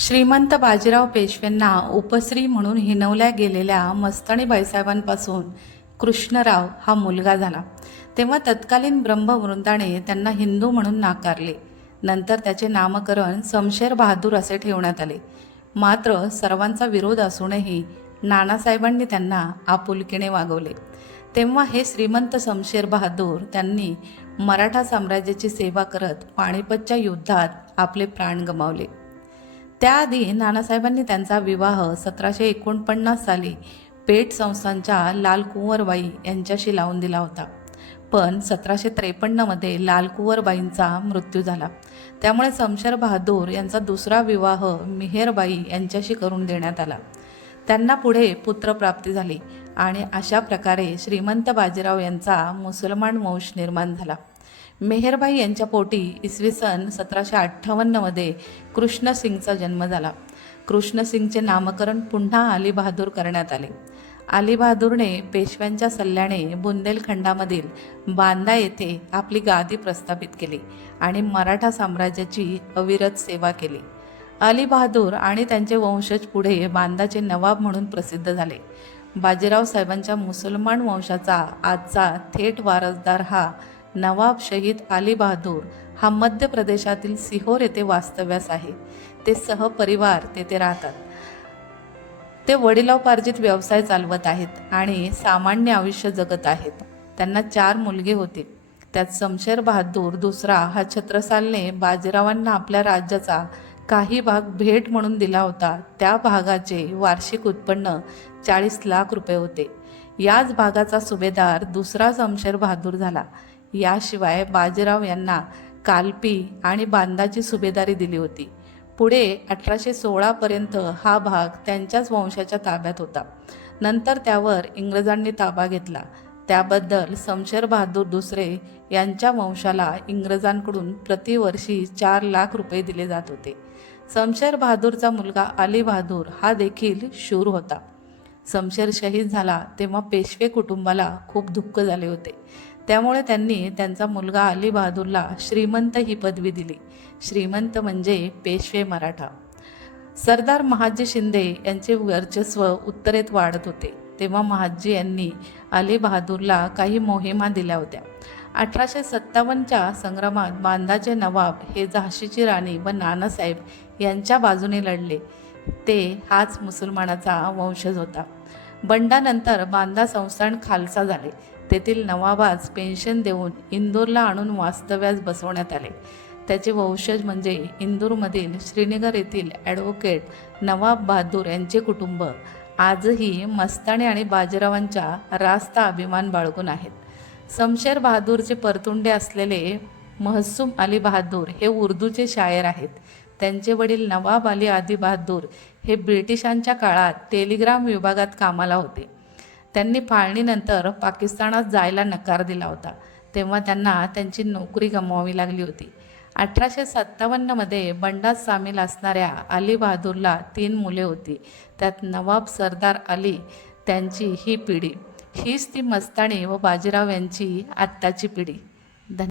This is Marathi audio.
श्रीमंत बाजीराव पेशव्यांना उपश्री म्हणून हिनवल्या गेलेल्या मस्तणी बाईसाहेबांपासून कृष्णराव हा मुलगा झाला. तेव्हा तत्कालीन ब्रह्मवृंदाने त्यांना हिंदू म्हणून नाकारले. नंतर त्याचे नामकरण समशेर बहादूर असे ठेवण्यात आले. मात्र सर्वांचा विरोध असूनही नानासाहेबांनी त्यांना आपुलकीने वागवले. तेव्हा हे श्रीमंत समशेर बहादूर त्यांनी मराठा साम्राज्याची सेवा करत पानिपतच्या युद्धात आपले प्राण गमावले. त्याआधी नानासाहेबांनी त्यांचा विवाह सतराशे एकोणपन्नास साली पेठ संस्थांच्या लाल कुंवरबाई यांच्याशी लावून दिला होता. पण सतराशे त्रेपन्नमध्ये लाल कुंवरबाईंचा मृत्यू झाला. त्यामुळे समशेर बहादूर यांचा दुसरा विवाह मिहेरबाई यांच्याशी करून देण्यात आला. त्यांना पुढे पुत्रप्राप्ती झाली आणि अशा प्रकारे श्रीमंत बाजीराव यांचा मुसलमान वंश निर्माण झाला. मेहरबाई यांच्या पोटी इसवी सन सतराशे अठ्ठावन्नमध्ये कृष्णसिंगचा जन्म झाला. कृष्णसिंगचे नामकरण पुन्हा अली बहादूर करण्यात आले. अली बहादूरने पेशव्यांच्या सल्ल्याने बुंदेलखंडामधील बांदा येथे आपली गादी प्रस्थापित केली आणि मराठा साम्राज्याची अविरत सेवा केली. अली बहादूर आणि त्यांचे वंशज पुढे बांदाचे नवाब म्हणून प्रसिद्ध झाले. बाजीराव साहेबांच्या मुसलमान वंशाचा आजचा थेट वारसदार हा नवाब शहीद अली बहादूर हा मध्य प्रदेशातील सिहोर येथे वास्तव्यास आहे. ते सहपरिवार तेथे राहतात. ते वडिलोपार्जित व्यवसाय चालवत आहेत आणि सामान्य आयुष्य जगत आहेत. त्यांना चार मुलगे होते. त्यात समशेर बहादूर दुसरा हा छत्रसालने बाजीरावांना आपल्या राज्याचा काही भाग भेट म्हणून दिला होता. त्या भागाचे वार्षिक उत्पन्न चाळीस लाख रुपये होते. याच भागाचा सुभेदार दुसरा समशेर बहादूर झाला. याशिवाय बाजीराव यांना कालपी आणि बांदाची सुभेदारी दिली होती. पुढे अठराशे सोळापर्यंत हा भाग त्यांच्याच वंशाच्या ताब्यात होता. नंतर त्यावर इंग्रजांनी ताबा घेतला. त्याबद्दल समशेर बहादूर दुसरे यांच्या वंशाला इंग्रजांकडून प्रतिवर्षी चार लाख रुपये दिले जात होते. समशेर बहादूरचा मुलगा अली बहादूर हा देखील शूर होता. समशेर शहीद झाला तेव्हा पेशवे कुटुंबाला खूप दुःख झाले होते. त्यामुळे त्यांनी त्यांचा मुलगा अली बहादूरला श्रीमंत ही पदवी दिली. श्रीमंत म्हणजे पेशवे मराठा. सरदार महाजी शिंदे यांचे वर्चस्व उत्तरेत वाढत होते. तेव्हा महाजी यांनी अली बहादूरला काही मोहिमा दिल्या होत्या. अठराशे सत्तावन्नच्या संग्रामात बांदाचे नवाब हे झाशीची राणी व नानासाहेब यांच्या बाजूने लढले. ते हाच मुसलमानाचा वंशज होता. बंडानंतर बांदा संस्थान खालसा झाले. तेथील नवाबास पेन्शन देऊन इंदूरला आणून वास्तव्यास बसवण्यात आले. त्याचे वंशज म्हणजे इंदूरमधील श्रीनगर येथील ॲडव्होकेट नवाब बहादूर यांचे कुटुंब आजही मस्तानी आणि बाजीरावांच्या रास्ता अभिमान बाळगून आहेत. समशेर बहादूरचे परतुंडे असलेले महसूम अली बहादूर हे उर्दूचे शायर आहेत. त्यांचे वडील नवाब अली आदी बहादूर हे ब्रिटिशांच्या काळात टेलिग्राम विभागात कामाला होते. त्यांनी फाळणीनंतर पाकिस्तानात जायला नकार दिला होता. तेव्हा त्यांना त्यांची नोकरी गमवावी लागली होती. अठराशे सत्तावन्नमध्ये बंडात सामील असणाऱ्या अली बहादूरला तीन मुले होती. त्यात नवाब सरदार अली त्यांची ही पिढी. हीच ती मस्तानी व बाजीराव यांची आत्ताची पिढी.